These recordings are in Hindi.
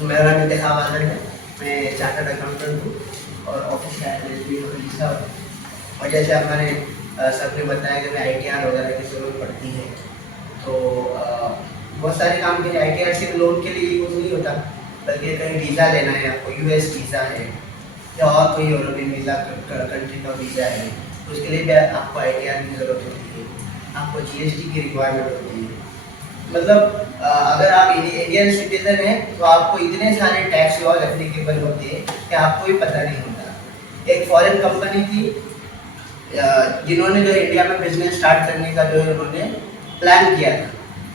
मेरा नाम इंतखाब आनंद है। मैं चार्टर्ड अकाउंटेंट हूँ और ऑफिस का एड्रेस भी हमेशा। और जैसे हमारे सर ने बताया कि ITR वगैरह की ज़रूरत पड़ती है, तो बहुत सारे काम के लिए ITR सिर्फ लोन के लिए यूज़ नहीं होता, बल्कि कहीं वीज़ा लेना है आपको, US वीज़ा है या और कोई यूरोपियन वीज़ा कंट्री का वीज़ा है, तो उसके लिए भी आपको ITR की ज़रूरत होती है। आपको GST की रिक्वायरमेंट होती है। मतलब अगर आप इंडियन सिटीजन हैं तो आपको इतने सारे टैक्स लॉज एप्लीकेबल होते हैं कि आपको भी पता नहीं होता। एक फॉरेन कंपनी थी जिन्होंने जो इंडिया में बिजनेस स्टार्ट करने का जो उन्होंने प्लान किया था,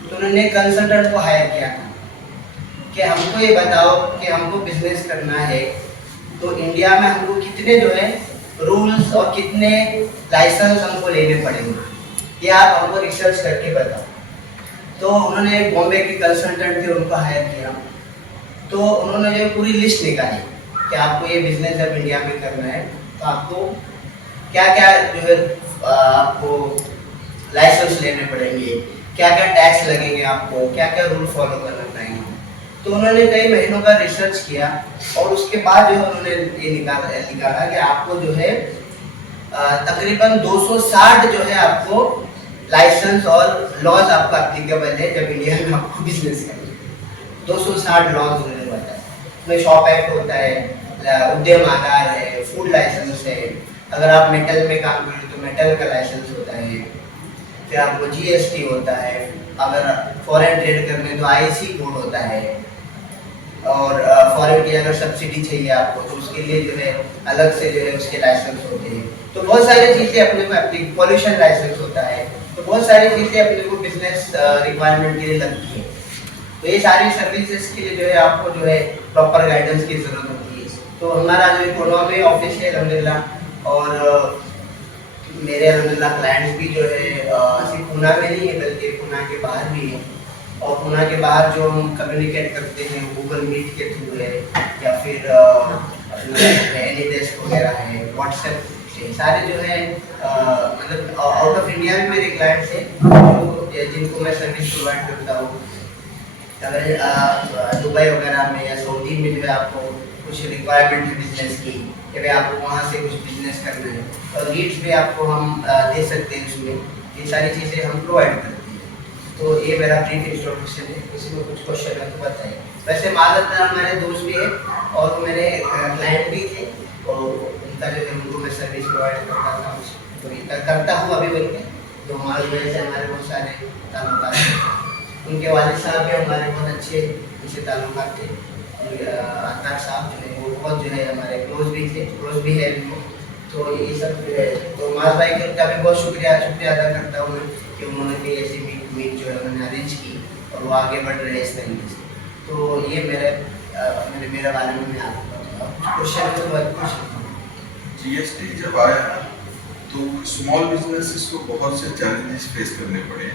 तो उन्होंने कंसल्टेंट को हायर किया था कि हमको ये बताओ कि हमको बिजनेस करना है तो इंडिया में हमको कितने जो है रूल्स और कितने लाइसेंस हमको लेने पड़ेंगे, ये आप हमको रिसर्च करके बताओ। तो उन्होंने एक बॉम्बे के कंसल्टेंट थे, उनको हायर किया। तो उन्होंने जो पूरी लिस्ट निकाली कि आपको ये बिजनेस जब इंडिया में करना है तो आपको क्या क्या जो है आपको लाइसेंस लेने पड़ेंगे, क्या क्या टैक्स लगेंगे, आपको क्या क्या रूल फॉलो करना पड़ेंगे। तो उन्होंने कई महीनों का रिसर्च किया और उसके बाद जो है उन्होंने ये निकाला कि आपको जो है तकरीबन 260 जो है आपको लाइसेंस और लॉज आपका एप्लीकेबल है जब इंडिया में आपको बिजनेस करना है। 260 लॉज उन्होंने बताया। उसमें शॉप एक्ट होता है, उद्यम आधार है, फूड लाइसेंस है, अगर आप मेटल में काम करें तो मेटल का लाइसेंस होता है, फिर आपको GST होता है, अगर फॉरेन ट्रेड करने तो IC कोड होता है, और फॉरेन की अगर सब्सिडी चाहिए आपको तो उसके लिए जो है अलग से जो है उसके लाइसेंस होते हैं। तो बहुत सारी चीज़ें अपने को पॉल्यूशन लाइसेंस होता है, तो बहुत सारी चीज़ें अपने को बिजनेस रिक्वायरमेंट के लिए लगती है। तो ये सारी सर्विसेज के लिए जो है आपको जो है प्रॉपर गाइडेंस की ज़रूरत होती है। तो हमारा जो कोलवा में ऑफिस है अल्हम्दुलिल्लाह, और मेरे अल्हम्दुलिल्लाह क्लाइंट्स भी जो है सिर्फ पुणे में नहीं है बल्कि पुणे के बाहर भी है। और पुणे के बाहर जो हम कम्युनिकेट करते हैं गूगल मीट के थ्रू है या फिर एनीडेस्क वगैरह है, व्हाट्सएप से सारे जो है मतलब आउट ऑफ इंडिया में मेरे क्लाइंट्स हैं जिनको मैं सर्विस प्रोवाइड करता हूँ। अगर दुबई वगैरह में या सऊदी में जो है आपको कुछ रिक्वायरमेंट है बिजनेस की कि भाई आपको वहाँ से कुछ बिजनेस करना है, और लीड्स भी आपको हम दे सकते हैं, उसमें ये सारी चीज़ें हम प्रोवाइड करते हैं। तो ये मेरा ब्रीफ इंट्रोडक्शन है। किसी को कुछ क्वेश्चन है तो बताइए। वैसे मादर हमारे दोस्त भी है और मेरे क्लाइंट भी थे, और उनका जो है उनको मैं सर्विस प्रोवाइड करता था, तो करता हूँ अभी बोल के। तो हमारी वजह से हमारे बहुत सारे ताल्लुकात हैं। उनके वालिद साहब भी हमारे बहुत अच्छे उनसे ताल्लुकात थे। अतार साहब जो है वो बहुत जो है हमारे क्लोज भी थे, क्लोज भी है उनको। तो ये सब जो है तो माज भाई का भी बहुत शुक्रिया अदा करता हूँ मैं कि उन्होंने भी ऐसी मीट जो है उन्होंने अरेंज की और वो आगे बढ़ रहे हैं इस तरीके से। तो ये मेरे बारे में मैं आपको क्वेश्चन तो बहुत कुछ। GST जब आया तो स्मॉल बिजनेसेस को बहुत से चैलेंजेस फेस करने पड़े।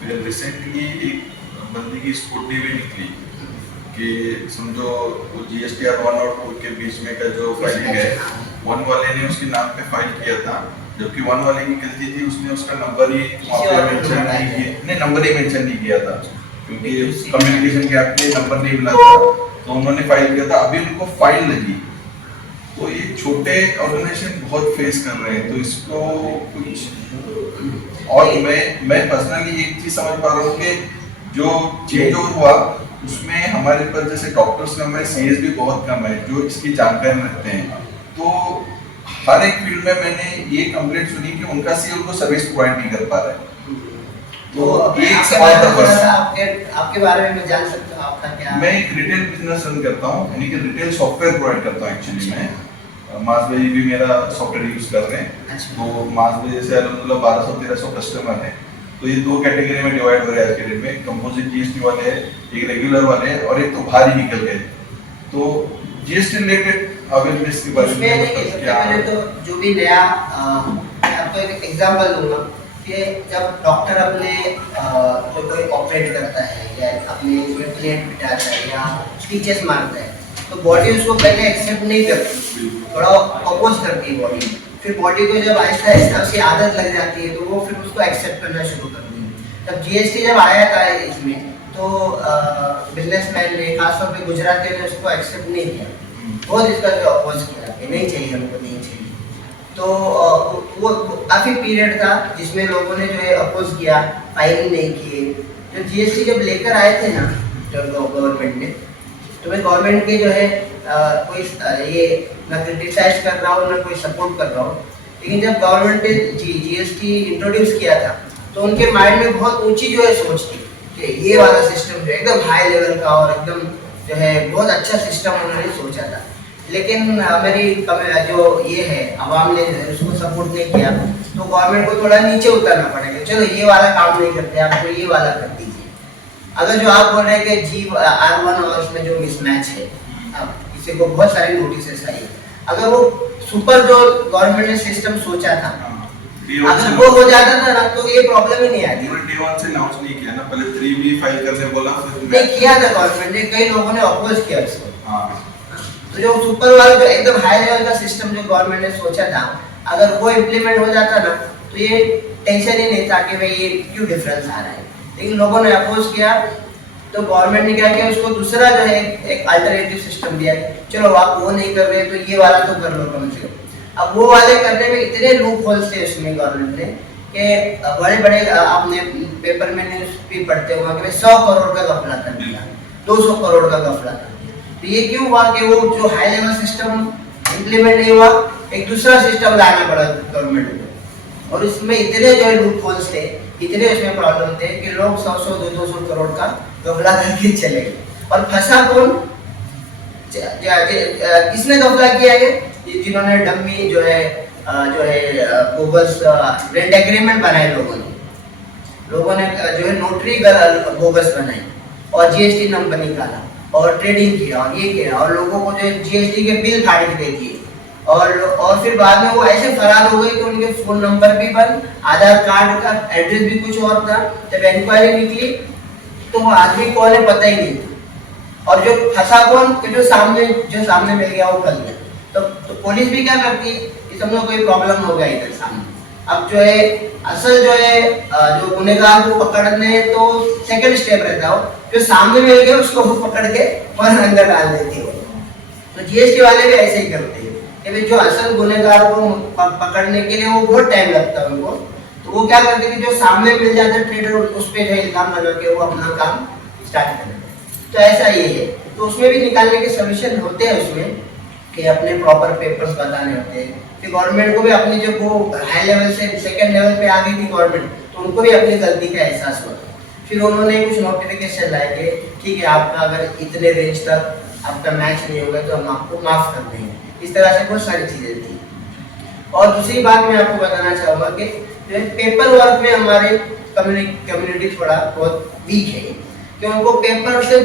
फिर रिसेंटली एक बंदी की स्कूटी भी निकली कि समझो वो GSTR 1 और 2 के बीच में का जो फाइलिंग है, 1 वाले ने उसके नाम पे फाइल किया था, जबकि 1 वाले की गलती थी, उसने उसका नंबर ही वहाँ पे मेंशन नहीं किया, नहीं नंबर ही मेंशन नहीं किया था क्योंकि कम्युनिकेशन गैप में नंबर नहीं मिला था, तो उन्होंने फाइल किया था, अभी उनको फाइल लगी। तो ये छोटे ऑर्गेनाइजेशन बहुत फेस कर रहे हैं, तो इसको कुछ और मैं पर्सनली एक चीज समझ पा रहा हूँ कि जो चेंज ओवर हुआ उसमें हमारे पास जैसे डॉक्टर्स कम है, CS भी बहुत कम है जो इसकी जानकारी रखते हैं। तो हर एक फील्ड में मैंने ये कंप्लेंट सुनी कि उनका सी उनको सर्विस प्रोवाइड नहीं कर पा रहा है। तो एक सवाल था बस आपके बारे में मैं जान सकता हूँ आपका क्या? मैं एक रिटेल बिजनेस रन करता हूँ, यानी कि रिटेल सॉफ्टवेयर प्रोवाइड करता हूँ। एक्चुअली मैं मास भाई भी मेरा सॉफ्टवेयर यूज कर रहे हैं। तो मास भाई जैसे अल्हम्दुलिल्लाह 1200-1300 कस्टमर है, तो ये 2 कैटेगरी में डिवाइड हो रहे हैं आज के डेट में। कंपोजिट GST वाले हैं, एक रेगुलर वाले हैं, और एक तो भारी निकल गए। तो GST रिलेटेड अवेयरनेस के बारे में क्या? तो जो भी नया मैं आपको एक एग्जांपल दूंगा कि जब डॉक्टर अपने कोई ऑपरेट करता है या अपने प्लेट बिठाता है या स्टिचेस मारता है, तो बॉडी उसको पहले एक्सेप्ट नहीं करती, थोड़ा अपोज करती है बॉडी। फिर बॉडी को जब आहिस्ता आहिस्ता उसकी आदत लग जाती है तो वो फिर उसको एक्सेप्ट करना शुरू करती है। जब GST जब आया था इसमें, तो बिजनेसमैन ने खासतौर पे गुजरातियों ने उसको एक्सेप्ट नहीं किया, बहुत इसका जो अपोज किया कि नहीं चाहिए हमको, नहीं चाहिए। तो वो काफ़ी पीरियड था जिसमें लोगों ने जो है अपोज किया, फाइलिंग नहीं किए। जो जीएसटी जब लेकर आए थे ना जब गवर्नमेंट ने, तो मैं गवर्नमेंट के जो है कोई ये ना क्रिटिसाइज कर रहा हूँ ना कोई सपोर्ट कर रहा हूँ, लेकिन जब गवर्नमेंट ने जीएसटी इंट्रोड्यूस किया था तो उनके माइंड में बहुत ऊंची जो है सोच थी कि ये वाला सिस्टम जो एकदम हाई लेवल का और एकदम जो है बहुत अच्छा सिस्टम उन्होंने सोचा था। लेकिन मेरी जो ये है आवाम ने जो है उसको सपोर्ट नहीं किया, तो गवर्नमेंट को थोड़ा नीचे उतरना पड़ेगा, चलो ये वाला काम नहीं करते आप तो ये वाला कर दीजिए। अगर जो आप बोल रहे हैं कि GR1 और इसमें जो मिसमैच है, अब किसी को बहुत सारी नोटिस आई है, अगर वो सुपर जो गवर्नमेंट ने सिस्टम सोचा था अगर वो हो जाता था ना तो ये प्रॉब्लम ही नहीं आती। डे वन से अनाउंस नहीं किया ना, पहले 3B फाइल करने बोला, फिर नहीं किया था गवर्नमेंट ने, कई लोगों ने अपोज किया इसको। हाँ, तो जो सुपर वाला जो एकदम हाई लेवल का सिस्टम जो गवर्नमेंट ने सोचा था, अगर वो इम्प्लीमेंट हो जाता ना तो ये टेंशन ही नहीं था कि भाई ये क्यों डिफरेंस आ रहा है। लेकिन लोगों ने अपोज किया तो गवर्नमेंट ने क्या किया, उसको दूसरा जो है एक अल्टरनेटिव सिस्टम दिया, चलो आप वो नहीं कर रहे तो ये वाला तो कर लो कम से कम। अब वो वाले करने में इतने लूप होल्स थे उसमें गवर्नमेंट ने कि बड़े बड़े आपने पेपर में न्यूज़ भी पढ़ते होंगे कि 100 करोड़ का घपला कर दिया, 200 करोड़ का घपला कर दिया। तो ये क्यों हुआ कि वो जो हाई लेवल सिस्टम इम्प्लीमेंट नहीं हुआ, एक दूसरा सिस्टम लाना पड़ा गवर्नमेंट को, और इसमें इतने जो है लूप होल्स थे, इतने उसमें प्रॉब्लम थे कि लोग 100-200 करोड़ का घपला करके चले गए। और फंसा कौन, किसने घपला किया है, जिन्होंने डम्मी जो है बोगस रेंट एग्रीमेंट बनाए, लोगों ने जो है नोटरी बोगस बनाई और जीएसटी नंबर निकाला और ट्रेडिंग किया और ये किया और लोगों को जो जीएसटी के बिल फाड़ के दे दिए, और फिर बाद में वो ऐसे फरार हो गए कि उनके फोन नंबर भी बंद, आधार कार्ड का एड्रेस भी कुछ और था। जब इंक्वायरी निकली तो वो आदमी कौन है पता ही नहीं था, और जो फंसा कौन, जो सामने मिल गया वो फंस गया। तो पुलिस भी क्या करती है कि समझो कोई प्रॉब्लम हो गया इधर सामने, अब जो है असल जो है जो गुनहगार को पकड़ने तो सेकंड स्टेप रहता हो, जो सामने मिल गया उसको पकड़ के और अंदर डाल देती हो। तो जीएसटी वाले भी ऐसे ही करते हैं कि भाई जो असल गुनहगार को पकड़ने के लिए वो बहुत टाइम लगता है उनको, तो वो क्या करते हैं कि जो सामने मिल जाता है ट्रेडर उस पर जो इल्जाम लगा के वो अपना काम स्टार्ट कर देते हैं। तो ऐसा ये है, तो उसमें भी निकालने के सोल्यूशन होते हैं उसमें कि अपने प्रॉपर पेपर्स बताने होते हैं। कि गवर्नमेंट को भी अपनी जो वो हाई लेवल से सेकंड लेवल पे आ गई थी गवर्नमेंट, तो उनको भी अपनी गलती का एहसास हुआ। फिर उन्होंने कुछ नोटिफिकेशन लाए कि ठीक है आपका अगर इतने रेंज तक आपका मैच नहीं होगा तो हम आपको माफ़ कर देंगे। इस तरह से बहुत सारी चीज़ें थी। और दूसरी बात मैं आपको बताना चाहूँगा कि पेपर वर्क में हमारे कम्युनिटी थोड़ा बहुत वीक है, कि उनको पेपर से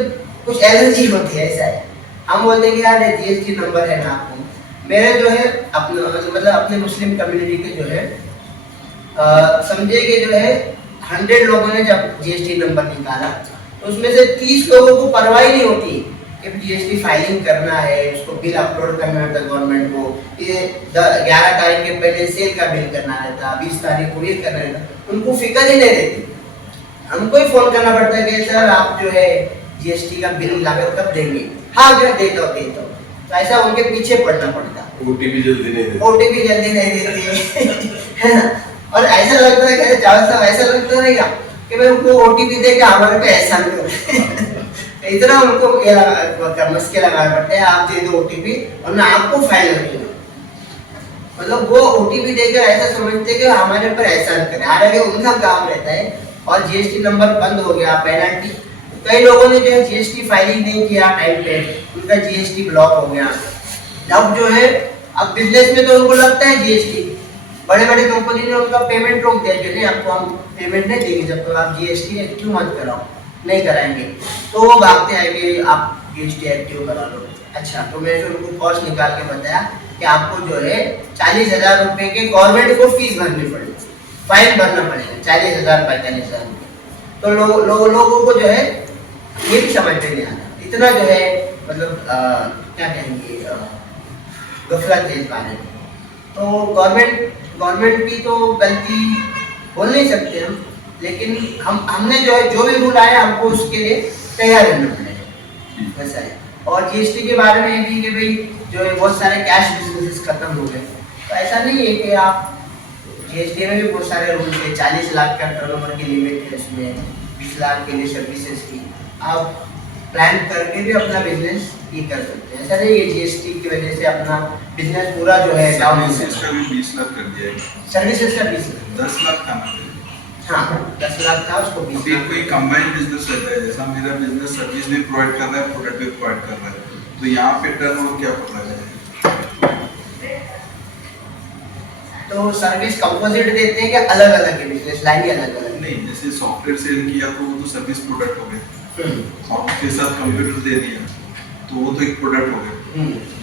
कुछ एलर्जी होती है। ऐसा है, हम बोलते हैं कि यार जीएसटी नंबर है ना आपको। मेरे जो है अपने मुस्लिम कम्युनिटी के जो है समझे कि जो है 100 लोगों ने जब जीएसटी नंबर निकाला तो उसमें से 30 लोगों को परवाह नहीं होती कि जीएसटी फाइलिंग करना है, उसको बिल अपलोड करना रहता गवर्नमेंट को, ये 11 तारीख के पहले सेल का बिल करना रहता, 20 तारीख को ये करना रहता, उनको फिक्र ही नहीं रहती। हमको ही फोन करना पड़ता है कि सर आप जो है जीएसटी का बिल लागत कब देंगे, हाँ मैं देता हूँ। तो ऐसा उनके पीछे पड़ना पड़ता, ओटीपी जल्दी नहीं देती है ना। और ऐसा लगता है कि साहब ऐसा लगता रहेगा कि भाई उनको ओटीपी दे के हमारे पे एहसान करो। इतना उनको मस्के लगाना पड़ता है, आप दे दो ओटीपी और ना आपको फाइल लगेगा। मतलब वो ओटीपी देकर ऐसा समझते कि हमारे ऊपर एहसान करें, हालांकि उनका काम रहता है। और जीएसटी नंबर बंद हो गया, पेनल्टी। कई लोगों ने जो है जीएसटी फाइलिंग नहीं किया टाइम पे, उनका जीएसटी ब्लॉक हो गया। अब जो है अब बिजनेस में तो उनको लगता है जीएसटी, बड़े बड़े कंपनी ने उनका पेमेंट रोक दिया कि नहीं आपको हम पेमेंट नहीं देंगे जब तक आप जीएसटी एक्टिव मत कराओ, नहीं कराएंगे। तो वो भागते हैं कि आप जीएसटी एक्टिव करा लो। अच्छा, तो मैं फिर उनको कॉस्ट निकाल के बताया कि आपको जो है 40,000 रुपये के गवर्नमेंट को फीस भरनी पड़ेगी, फाइन भरना पड़ेगा 40,000 45,000 रुपये। तो लोगों को जो है ये भी समझ में नहीं आता, इतना जो है मतलब क्या कहेंगे गफलत है इस बारे में। तो गवर्नमेंट की तो गलती बोल नहीं सकते हम, लेकिन हमने जो भी रूल आए हमको उसके लिए तैयार रहना पड़ेगा, वैसा है। और जीएसटी के बारे में ये भी कि भाई जो है बहुत सारे कैश बिजनेसेस खत्म हो गए, तो ऐसा नहीं है कि आप जीएसटी में भी बहुत सारे रूल्स है। 40 लाख का टर्नओवर की लिमिट है, उसमें 20 लाख के लिए सर्विसेज की आप प्लान करके भी अपना बिजनेस ये कर सकते हैं। ऐसा नहीं है जीएसटी की वजह से अपना बिजनेस पूरा जो है डाउन हो सर्विसेज का भी 20 लाख कर दिया है, सर्विसेज का 20 लाख, 10 लाख था ना। हाँ 10 लाख था, उसको 20 अभी लाख। कोई कंबाइंड बिजनेस रहता है, जैसा मेरा बिजनेस सर्विस भी प्रोवाइड कर रहा है, प्रोडक्ट भी प्रोवाइड कर रहा है, तो यहाँ पे टर्नओवर क्या पकड़ा जाए? तो सर्विस कंपोजिट देते हैं कि अलग अलग है, बिजनेस लाइन ही अलग अलग नहीं, जैसे सॉफ्टवेयर सेल किया तो वो तो सर्विस प्रोडक्ट हो गए, और उसके साथ कंप्यूटर दे दिया तो वो तो एक प्रोडक्ट हो गए,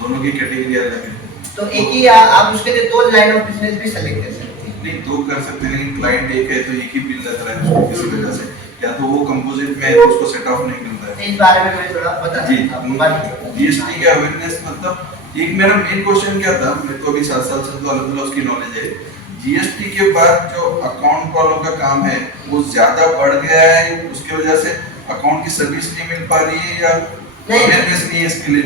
दोनों की कैटेगरी अलग है। तो एक ही आप उसके लिए 2 लाइन ऑफ बिजनेस भी सेलेक्ट कर सकते हैं। नहीं, 2 कर सकते हैं, लेकिन क्लाइंट एक है तो एक ही बिल लग रहा है उसको किसी वजह से, या तो वो कंपोजिट में है तो उसको सेट ऑफ नहीं मिलता है। इस बारे में मैं थोड़ा बता जी, आपको जीएसटी का अवेयरनेस मतलब एक मेरा मेन क्वेश्चन क्या था, मेरे को अभी 7 साल से तो अलग अलग उसकी नॉलेज है। जीएसटी के बाद जो अकाउंट वालों का काम है वो ज्यादा बढ़ गया है, उसकी वजह से अकाउंट की सर्विस नहीं मिल पा रही है, या अवेयरनेस नहीं है इसके लिए?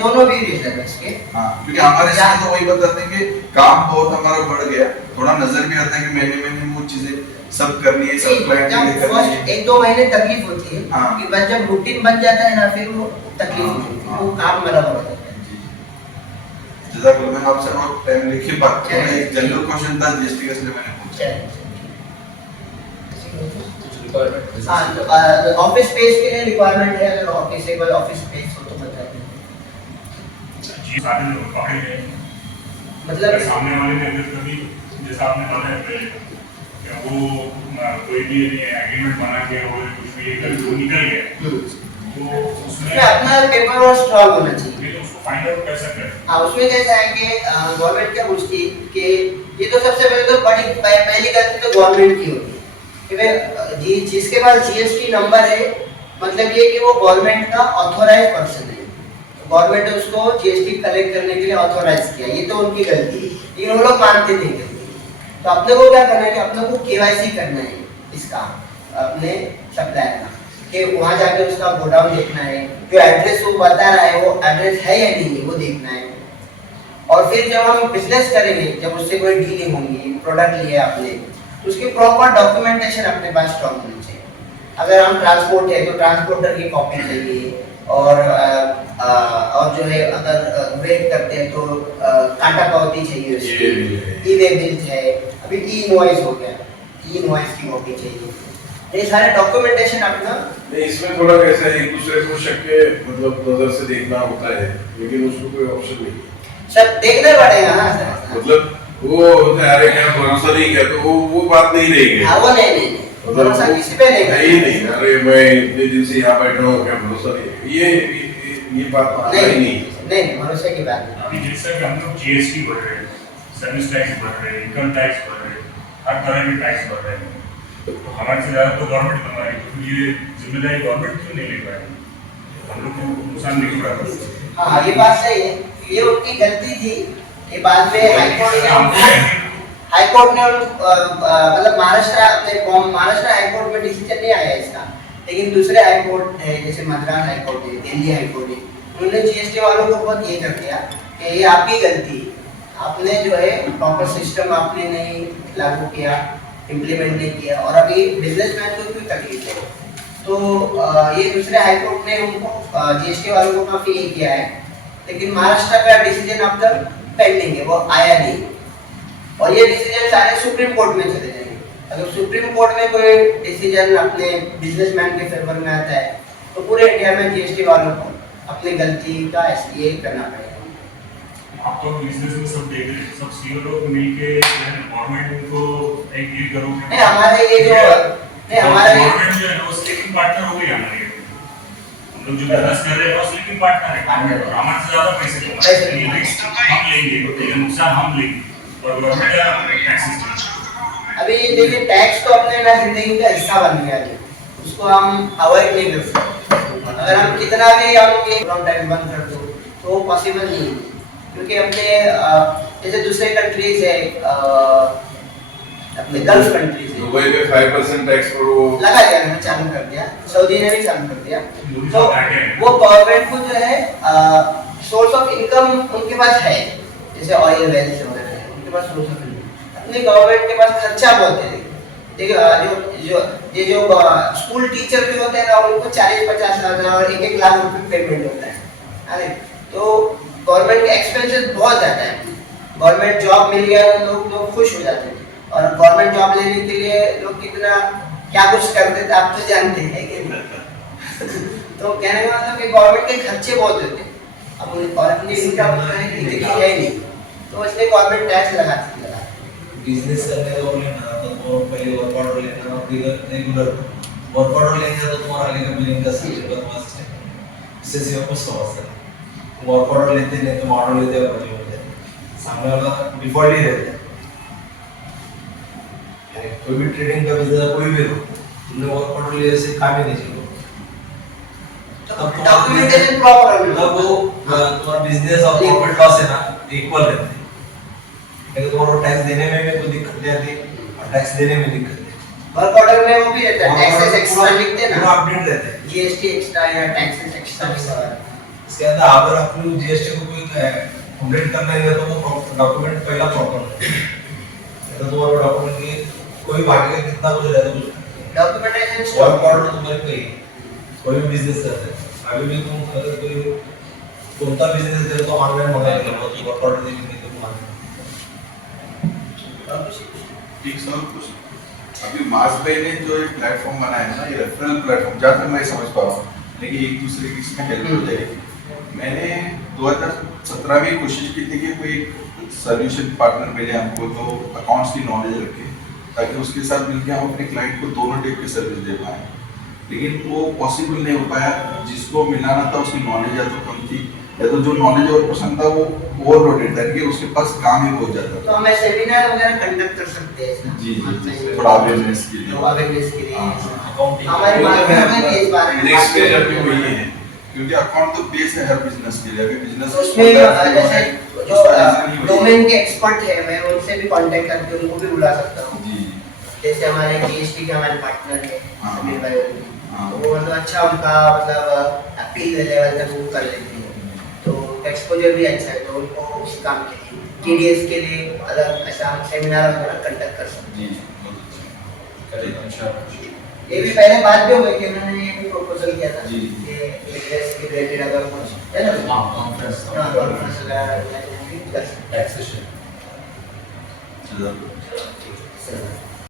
दोनों भी रीजन है इसके। हाँ, क्योंकि हमारे इसमें तो वही बताते हैं कि काम बहुत हमारा बढ़ गया, थोड़ा नजर भी आता है कि महीने महीने वो चीजें सब करनी है, सब क्लाइंट के लिए करनी है। 1-2 महीने तकलीफ होती है, हाँ। कि बस जब रूटीन बन जाता है ना फिर वो तकलीफ नहीं होती, वो काम बराबर हो जाता है। जज़ाकल्लाह। मैं आपसे बहुत टाइम लेके बात कर रहा हूं, एक जनरल क्वेश्चन था जीएसटी का, इसलिए मैंने पूछा। हाँ, ऑफिस स्पेस के लिए रिक्वायरमेंट है, अगर ऑफिस स्पेस हो तो बताइए। जी, सारे लोग पकड़े गए, मतलब सामने वाले ने अगर कभी जैसा आपने बताया पहले कि वो कोई भी एग्रीमेंट बना के और कुछ भी अगर वो निकल गया तो उसमें अपना पेपर और स्ट्रॉन्ग होना चाहिए। फिर उसको फाइंड आउट कैसे करें? हाँ, उसमें कैसा है कि गवर्नमेंट क्या पूछती है कि ये तो सबसे पहले तो पहली गलती तो गवर्नमेंट की होती है कि भाई जिसके पास जीएसटी नंबर है, मतलब ये कि वो गवर्नमेंट का ऑथोराइज पर्सन है, गवर्नमेंट ने उसको जीएसटी कलेक्ट करने के लिए ऑथोराइज किया, ये तो उनकी गलती है, लेकिन वो लोग मानते नहीं गलती। तो अपने को क्या करना है कि अपने को केवाईसी करना है इसका, अपने सप्लायर का, कि वहाँ जाके उसका गोडाउन देखना है, जो एड्रेस वो बता रहा है वो एड्रेस है या नहीं है वो देखना है। और फिर जब हम बिजनेस करेंगे, जब उससे कोई डीलिंग होगी, प्रोडक्ट लिया आपने, तो उसकी प्रॉपर डॉक्यूमेंटेशन अपने पास स्ट्रॉन्ग होनी चाहिए। अगर हम ट्रांसपोर्ट है तो ट्रांसपोर्टर की कॉपी चाहिए, और जो है अगर वेट करते हैं तो कांटा पावती चाहिए, उसकी ई-वे बिल है, अभी ई-इनवॉइस हो गया, ई-इनवॉइस की कॉपी चाहिए। ये सारे डॉक्यूमेंटेशन अपना नहीं, इसमें थोड़ा कैसा है, एक दूसरे को शक के मतलब नजर से देखना होता है, लेकिन उसको कोई ऑप्शन नहीं है, सब देखना पड़ेगा ना सर। मतलब वो होता है, अरे क्या भरोसा नहीं किया, तो वो बात नहीं रहेगी। हाँ, वो नहीं भरोसा किसी पे नहीं नहीं नहीं, अरे मैं इतने दिन से यहाँ बैठा हूँ, क्या भरोसा नहीं, ये बात नहीं भरोसे की बात नहीं। अभी जैसा कि हम लोग जीएसटी भर रहे हैं, सर्विस टैक्स भर रहे हैं, इनकम टैक्स भर रहे हैं, हर तरह के टैक्स भर रहे हैं, तो हमारे से ज़्यादा तो गवर्नमेंट बना रही है, तो ये जिम्मेदारी गवर्नमेंट क्यों नहीं ले पाए? हम लोग को नुकसान नहीं हो रहा। हाँ, ये बात सही है, ये उनकी गलती थी। ये बाद में हाईकोर्ट ने मतलब महाराष्ट्र हाईकोर्ट में डिसीजन नहीं आया इसका, लेकिन दूसरे हाईकोर्ट है, जैसे मद्रास हाईकोर्ट है, दिल्ली हाईकोर्ट है, उन्होंने जीएसटी वालों को बहुत ये कर दिया कि ये आपकी गलती है, आपने जो है प्रॉपर सिस्टम आपने नहीं लागू किया, इम्प्लीमेंट नहीं किया, और अभी बिजनेसमैन को कोई तकलीफ है। तो ये दूसरे हाईकोर्ट ने उनको जीएसटी वालों को काफी ये किया है, लेकिन महाराष्ट्र का डिसीजन अब तक पेंडिंग है, वो आया नहीं, और ये डिसीजन सारे सुप्रीम कोर्ट में चले जाएंगे। अगर सुप्रीम कोर्ट में कोई डिसीजन अपने बिजनेसमैन के फेवर में आता है तो पूरे इंडिया में जीएसटी वालों को अपनी गलती का ये करना पड़ेगा। आप तो बिजनेस में सब देख रहे हैं, सब सीईओ लोग मिलके गवर्नमेंट को एक ये करोगे। नहीं, हमारे ये जो गवर्नमेंट जो है वो स्लीपिंग पार्टनर हो गई हमारी, हम लोग जो बिजनेस कर रहे हैं वो स्लीपिंग पार्टनर है, और हमारे से ज्यादा पैसे कमाएंगे, रिस्क हम लेंगे, ये नुकसान हम लेंगे, और गवर्नमेंट का टैक्स सिस्टम। अभी देखिए, टैक्स तो अपने ना जिंदगी का हिस्सा बन गया है, उसको हम अवॉइड नहीं कर सकते। अगर हम कितना भी हम ये टैक्स बंद कर दो तो वो पॉसिबल नहीं है, क्योंकि अपने जैसे दूसरे कंट्रीज है, अपने गल्फ कंट्री से दुबई में 5% टैक्स पर वो लगा दिया, मैंने चालू कर दिया, सऊदी ने भी चालू कर दिया। वो भी तो सब आगे हैं। वो गवर्नमेंट को जो है सोर्स ऑफ इनकम उनके पास है, जैसे ऑयल वेल्स वगैरह है, उनके पास सोर्स ऑफ इनकम। अपने गवर्नमेंट के पास खर्चा बहुत है। देखिए जो स्कूल टीचर भी होते हैं ना, उनको 40-50 हजार 1-1 लाख रुपए पेमेंट होता है। अरे तो गवर्नमेंट के एक्सपेंसेस बहुत ज्यादा है। गवर्नमेंट जॉब मिल गया तो लोग खुश हो जाते थे, और गवर्नमेंट जॉब लेने के लिए लोग कितना क्या कुछ करते थे आप तो जानते हैं कि नहीं। तो कहने का मतलब कि गवर्नमेंट के खर्चे बहुत होते हैं, अब और अपनी इनकम देखी है नहीं, तो इसलिए गवर्नमेंट टैक्स लगाती है। बिजनेस करने का लेना तो तुम्हारा पहले वर्क ऑर्डर लेना रेगुलर वर्क ऑर्डर लेंगे तो तुम्हारा आगे का बिलिंग का सिस्टम तुम्हारा इससे सिर्फ कुछ समझता है। वर्क ऑर्डर लेते नहीं तो ऑर्डर लेते हो बचे होते सामने वाला डिफॉल्ट ही रहता है। कोई भी ट्रेडिंग का बिजनेस कोई भी हो, तुमने वर्क ऑर्डर लिए से काम ही नहीं चलो, डॉक्यूमेंटेशन प्रॉपर होना तब वो तुम्हारा बिजनेस और प्रॉफिट लॉस है ना इक्वल रहते हैं। लेकिन तुम्हारा टैक्स देने में भी कोई दिक्कत नहीं आती और टैक्स देने में दिक्कत नहीं। वर्क ऑर्डर में वो भी रहता है, टैक्सेस एक्स्ट्रा लिखते हैं ना, पूरा अपडेट रहता है। जीएसटी एक्स्ट्रा या टैक्सेस एक्स्ट्रा लिखा हुआ है। इसके अंदर अगर आपको जीएसटी को कोई अपडेट करना है तो वो डॉक्यूमेंट पहला प्रॉपर है। तो तुम्हारा डॉक्यूमेंट की कोई भाग के कितना कुछ रहता है कुछ डॉक्यूमेंटेशन वर्क ऑर्डर तुम्हारे कहीं कोई भी बिजनेस करते हैं अभी भी तुम अगर कोई कोणता बिजनेस करे तो ऑनलाइन मंगाएगा तो वर्क ऑर्डर देने में तुम मांगे। एक सवाल पूछ, अभी मास भाई ने जो एक प्लेटफॉर्म बनाया है ना, ये रेफरल प्लेटफॉर्म, जहाँ तक मैं समझ पा रहा हूँ, लेकिन एक दूसरे की इसमें हेल्प हो जाएगी। मैंने 2017 में कोशिश की थी कि कोई सोल्यूशन पार्टनर मिले हमको जो अकाउंट्स की नॉलेज रखे, ताकि उसके साथ मिलकर हम अपने क्लाइंट को दोनों टाइप की सर्विस दे पाएँ, लेकिन वो पॉसिबल नहीं हो पाया। जिसको मिलाना था उसकी नॉलेज या तो कम थी या तो जो नॉलेज और पसंद था वो ओवरलोडेड था कि उसके पास काम ही बहुत ज्यादा तो हमें सेमिनार वगैरह कंडक्ट कर सकते हैं इसमें। जी थोड़ा अवेयरनेस के लिए। अवेयरनेस के लिए अकाउंटिंग हमारे माध्यम में इस बारे में नेक्स्ट पेज अभी वही है, क्योंकि अकाउंट तो बेस है हर बिजनेस के लिए। अभी बिजनेस उसमें जैसे जो डोमेन के एक्सपर्ट है, मैं उनसे भी कांटेक्ट करके उनको भी बुला सकता हूँ। जी जैसे हमारे जीएसटी के हमारे पार्टनर है हाँ। समीर भाई, हाँ। वो मतलब अच्छा उनका मतलब अपील लेवल तक वो कर लेते हैं, तो एक्सपोजर भी अच्छा है, तो उनको उस काम के लिए टीडीएस के लिए अलग ऐसा सेमिनार वगैरह कंडक्ट कर सकते जी बहुत अच्छा। हैं। ये भी पहले बात भी हो गई कि उन्होंने ये भी प्रपोजल किया था जी। कि बिजनेस के रिलेटेड अगर कुछ है ना, हाँ कॉन्फ्रेंस कॉन्फ्रेंस वगैरह कर सकते हैं। टैक्सेशन चलो सर